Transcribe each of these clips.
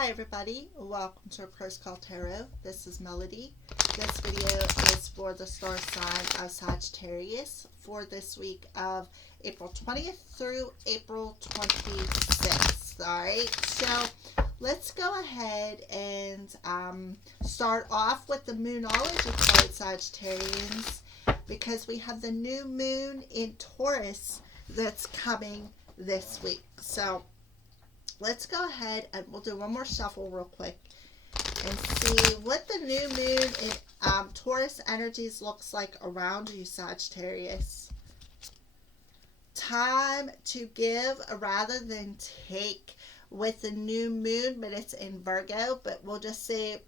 Hi everybody, welcome to a Pros Call Tarot. This is Melody. This video is for the star sign of Sagittarius for this week of April 20th through April 26th. Alright, so let's go ahead and start off with the Moonology card, Sagittarians, because we have the new moon in Taurus that's coming this week. So let's go ahead and we'll do one more shuffle real quick and see what the new moon in Taurus energies looks like around you, Sagittarius. Time to give rather than take with the new moon, but it's in Virgo, but we'll just say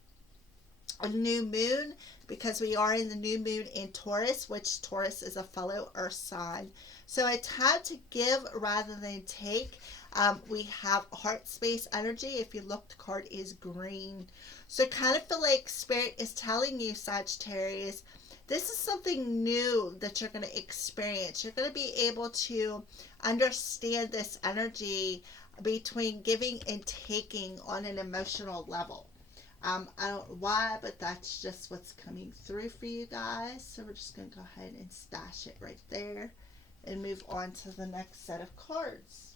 a new moon because we are in the new moon in Taurus, which Taurus is a fellow earth sign. So a time to give rather than take. We have heart space energy. If you look, the card is green. So kind of feel like Spirit is telling you, Sagittarius, this is something new that you're going to experience. You're going to be able to understand this energy between giving and taking on an emotional level. I don't know why, but that's just what's coming through for you guys. So we're just going to go ahead and stash it right there and move on to the next set of cards.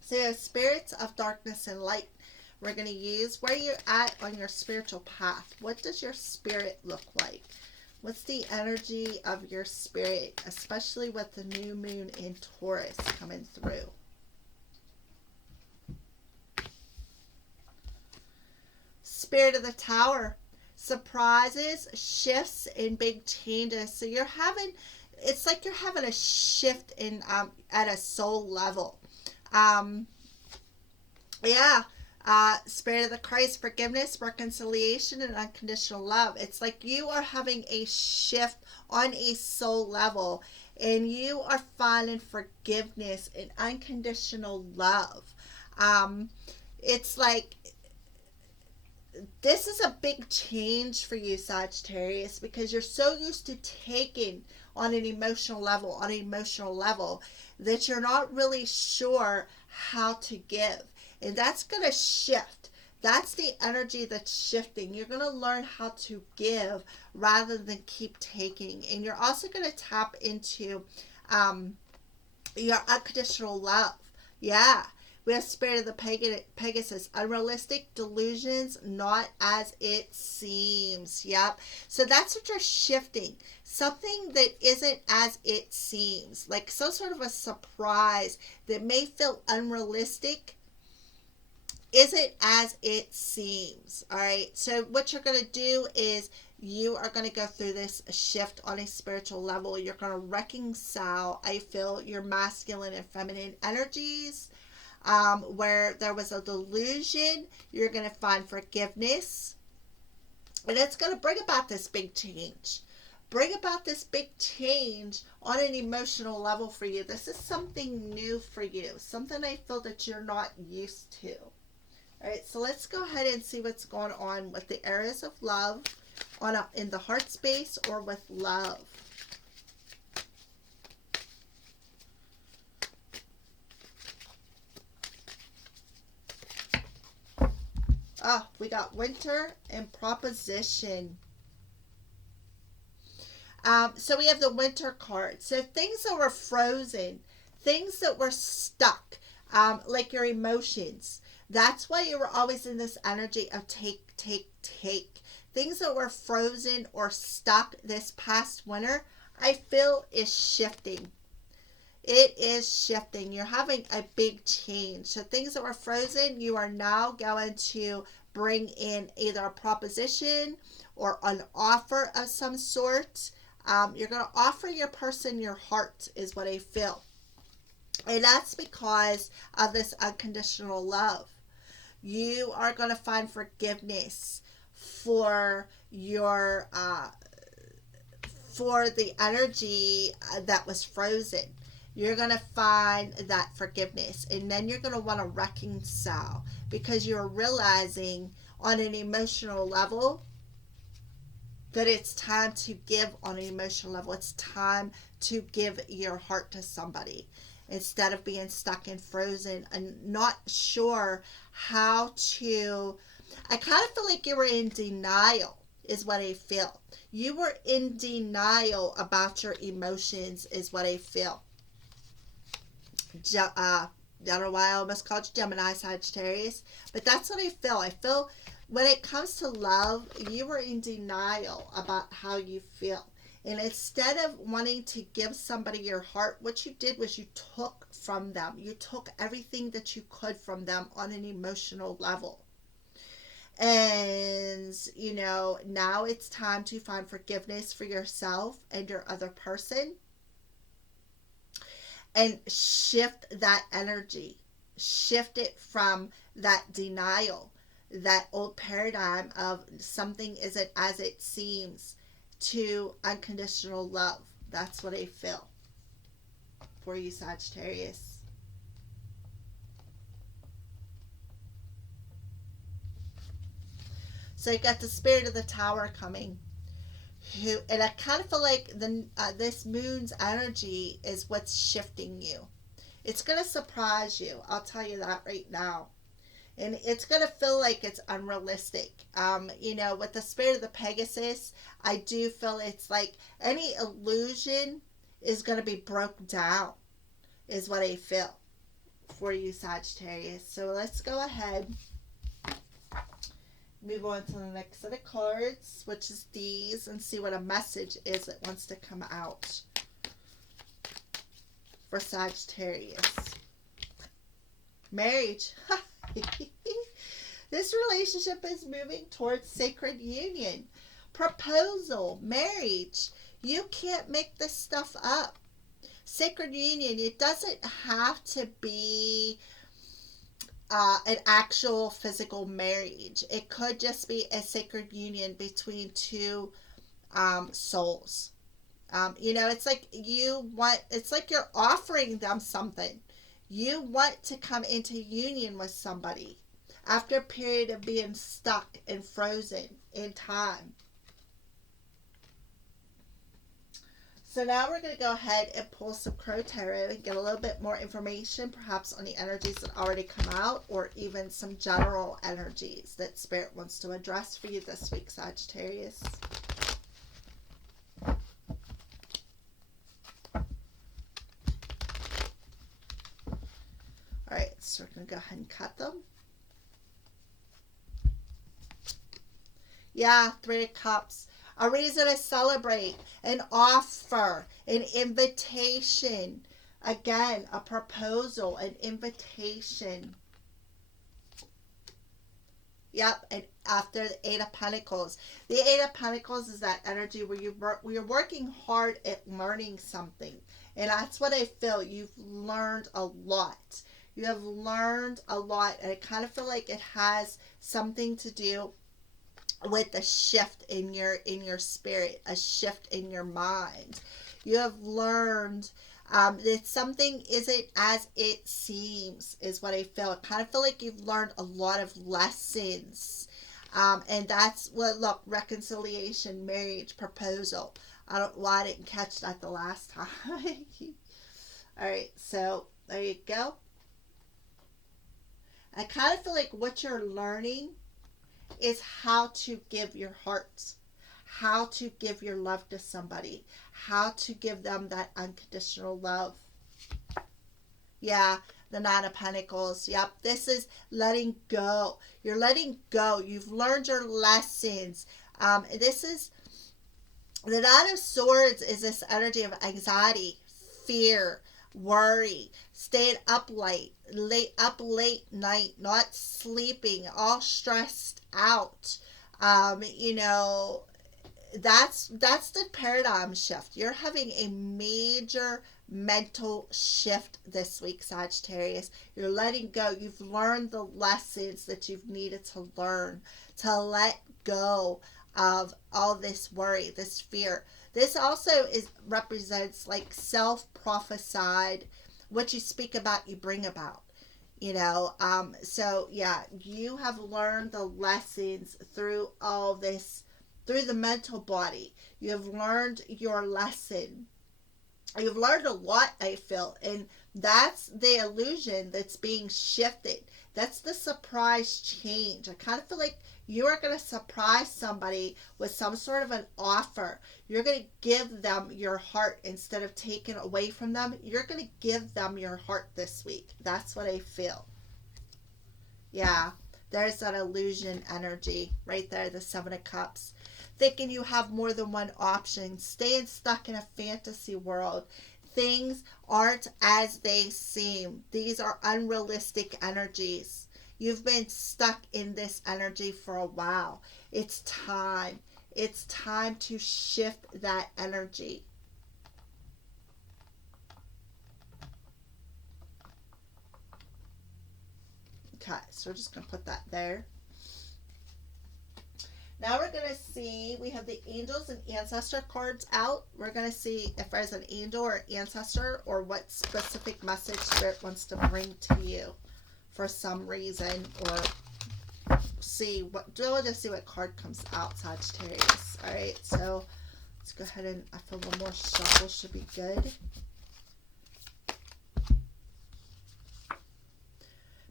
So spirits of darkness and light we're going to use. Where you're at on your spiritual path. What does your spirit look like? What's the energy of your spirit, especially with the new moon in Taurus coming through? Spirit of the Tower. Surprises, shifts, and big changes. So you're having, it's like you're having a shift in at a soul level. Spirit of the Christ, forgiveness, reconciliation, and unconditional love. It's like you are having a shift on a soul level and you are finding forgiveness and unconditional love. It's like this is a big change for you, Sagittarius, because you're so used to taking on an emotional level, that you're not really sure how to give. And that's going to shift. That's the energy that's shifting. You're going to learn how to give rather than keep taking. And you're also going to tap into your unconditional love. Yeah. We have Spirit of the Pegasus. Unrealistic delusions, not as it seems. Yep. So that's what you're shifting. Something that isn't as it seems. Like some sort of a surprise that may feel unrealistic isn't as it seems. Alright. So what you're going to do is you are going to go through this shift on a spiritual level. You're going to reconcile, I feel, your masculine and feminine energies. Where there was a delusion, you're going to find forgiveness. And it's going to bring about this big change. Bring about this big change on an emotional level for you. This is something new for you. Something I feel that you're not used to. Alright, so let's go ahead and see what's going on with the areas of love in the heart space or with love. Oh, we got winter and proposition. So we have the winter card. So things that were frozen, things that were stuck, like your emotions. That's why you were always in this energy of take. Things that were frozen or stuck this past winter, I feel is shifting. It is shifting. You're having a big change. So things that were frozen, you are now going to bring in either a proposition or an offer of some sort. You're going to offer your person your heart is what I feel. And that's because of this unconditional love. You are going to find forgiveness for your for the energy that was frozen. You're going to find that forgiveness, and then you're going to want to reconcile because you're realizing on an emotional level that it's time to give on an emotional level. It's time to give your heart to somebody. instead of being stuck and frozen and not sure how to, I kind of feel like you were in denial, is what I feel. You were in denial about your emotions, is what I feel. I don't know why I almost called you Gemini, Sagittarius, but that's what I feel. I feel when it comes to love, you were in denial about how you feel. And instead of wanting to give somebody your heart, what you did was you took from them. You took everything that you could from them on an emotional level. And, now it's time to find forgiveness for yourself and your other person and shift that energy. Shift it from that denial, that old paradigm of something isn't as it seems, to unconditional love. That's what I feel for you, Sagittarius. So you got the Spirit of the Tower coming. And I kind of feel like this moon's energy is what's shifting you. It's going to surprise you. I'll tell you that right now. And it's going to feel like it's unrealistic. With the Spirit of the Pegasus, I do feel it's like any illusion is going to be broken down, is what I feel for you, Sagittarius. So let's go ahead. Move on to the next set of cards, which is these, and see what a message is that wants to come out for Sagittarius. Marriage. This relationship is moving towards sacred union. Proposal. Marriage. You can't make this stuff up. Sacred union. It doesn't have to be an actual physical marriage. It could just be a sacred union between two souls. It's like it's like you're offering them something. You want to come into union with somebody after a period of being stuck and frozen in time. So now we're going to go ahead and pull some Crow Tarot and get a little bit more information, perhaps on the energies that already come out, or even some general energies that Spirit wants to address for you this week, Sagittarius. Alright, so we're going to go ahead and cut them. Yeah, Three of Cups. A reason to celebrate, an offer, an invitation. Again, a proposal, an invitation. Yep, and after the Eight of Pentacles. The Eight of Pentacles is that energy where you're working hard at learning something. And that's what I feel. You've learned a lot. You have learned a lot. And I kind of feel like it has something to do with a shift in your spirit, a shift in your mind. You have learned that something isn't as it seems, is what I feel. I kind of feel like you've learned a lot of lessons. And that's what, look, reconciliation, marriage, proposal. I don't know why I didn't catch that the last time. All right, so there you go. I kind of feel like what you're learning is how to give your heart, how to give your love to somebody, how to give them that unconditional love. Yeah, the Nine of Pentacles. Yep, this is letting go. You're letting go. You've learned your lessons. This is the Nine of Swords, is this energy of anxiety, fear, worry, staying up late night, not sleeping, all stressed out. That's the paradigm shift. You're having a major mental shift this week, Sagittarius. You're letting go. You've learned the lessons that you've needed to learn, to let go of all this worry, this fear. This also represents like self-prophesied, what you speak about, you bring about. So yeah, you have learned the lessons through all this, through the mental body. You have learned your lesson. You've learned a lot, I feel, and that's the illusion that's being shifted. That's the surprise change. I kind of feel like you are going to surprise somebody with some sort of an offer. You're going to give them your heart instead of taking away from them. You're going to give them your heart this week. That's what I feel. Yeah, there's that illusion energy right there, the Seven of Cups. Thinking you have more than one option, staying stuck in a fantasy world. Things aren't as they seem. These are unrealistic energies. You've been stuck in this energy for a while. It's time. It's time to shift that energy. Okay, so we're just going to put that there. Now we're going to see, we have the angels and ancestor cards out. We're going to see if there's an angel or ancestor or what specific message Spirit wants to bring to you for some reason, or see what, we'll just see what card comes out, Sagittarius. All right, so let's go ahead and, I feel one more shuffle should be good.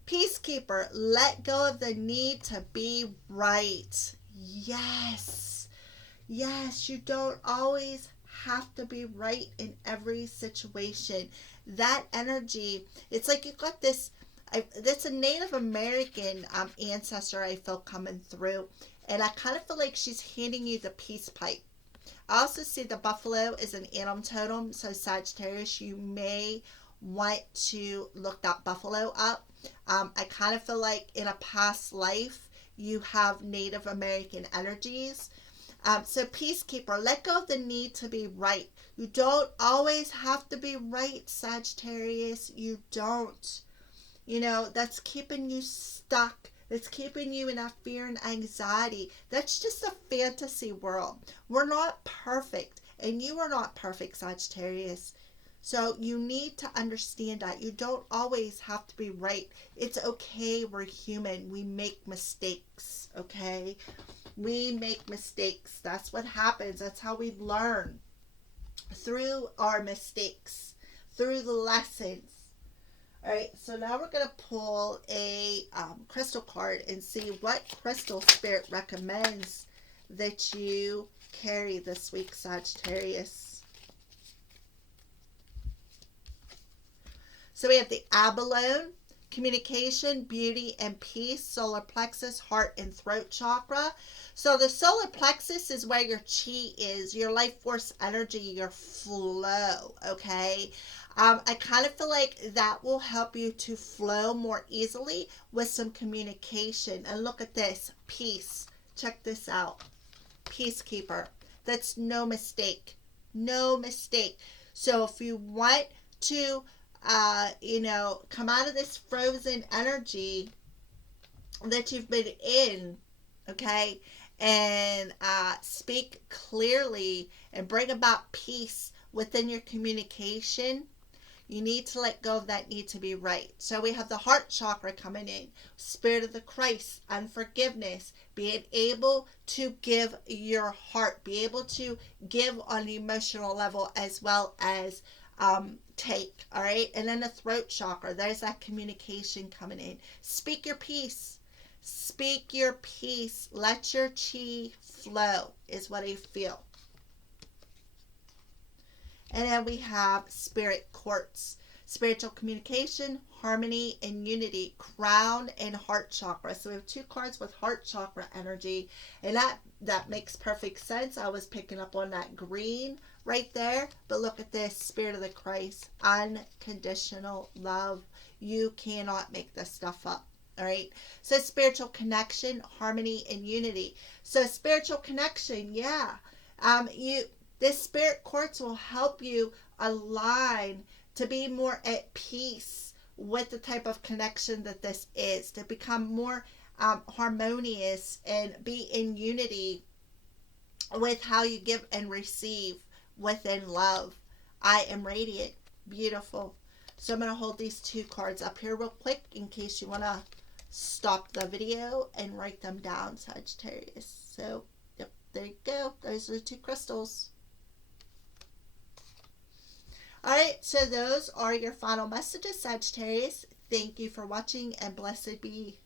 Peacekeeper, let go of the need to be right. Yes. Yes, you don't always have to be right in every situation. That energy, it's like you got this, that's a Native American ancestor I feel coming through. And I kind of feel like she's handing you the peace pipe. I also see the buffalo is an animal totem. So Sagittarius, you may want to look that buffalo up. I kind of feel like in a past life, you have Native American energies. So peacekeeper, let go of the need to be right. You don't always have to be right, Sagittarius. You don't. You know, that's keeping you stuck. That's keeping you in that fear and anxiety. That's just a fantasy world. We're not perfect. And you are not perfect, Sagittarius. So you need to understand that. You don't always have to be right. It's okay. We're human. We make mistakes, okay? We make mistakes. That's what happens. That's how we learn. Through our mistakes. Through the lessons. All right, so now we're going to pull a crystal card and see what crystal Spirit recommends that you carry this week, Sagittarius. So we have the abalone, communication, beauty, and peace, solar plexus, heart, and throat chakra. So the solar plexus is where your chi is, your life force energy, your flow, okay? I kind of feel like that will help you to flow more easily with some communication. And look at this, peace. Check this out. Peacekeeper. That's no mistake. No mistake. So if you want to come out of this frozen energy that you've been in, okay, and speak clearly and bring about peace within your communication, you need to let go of that need to be right. So we have the heart chakra coming in, Spirit of the Christ, unforgiveness, being able to give your heart, be able to give on the emotional level as well as take. All right, and then the throat chakra, there's that communication coming in. Speak your peace. Speak your peace. Let your chi flow is what I feel. And then we have spirit quartz, spiritual communication, harmony, and unity, crown and heart chakra. So we have two cards with heart chakra energy, and that makes perfect sense. I was picking up on that green right there, but look at this, Spirit of the Christ, unconditional love. You cannot make this stuff up. All right, so spiritual connection, harmony, and unity. So spiritual connection, yeah, this spirit quartz will help you align to be more at peace with the type of connection that this is, to become more harmonious and be in unity with how you give and receive within love. I am radiant, beautiful. So I'm going to hold these two cards up here real quick in case you want to stop the video and write them down, Sagittarius. So, yep, there you go. Those are the two crystals. All right, so those are your final messages, Sagittarius. Thank you for watching, and blessed be.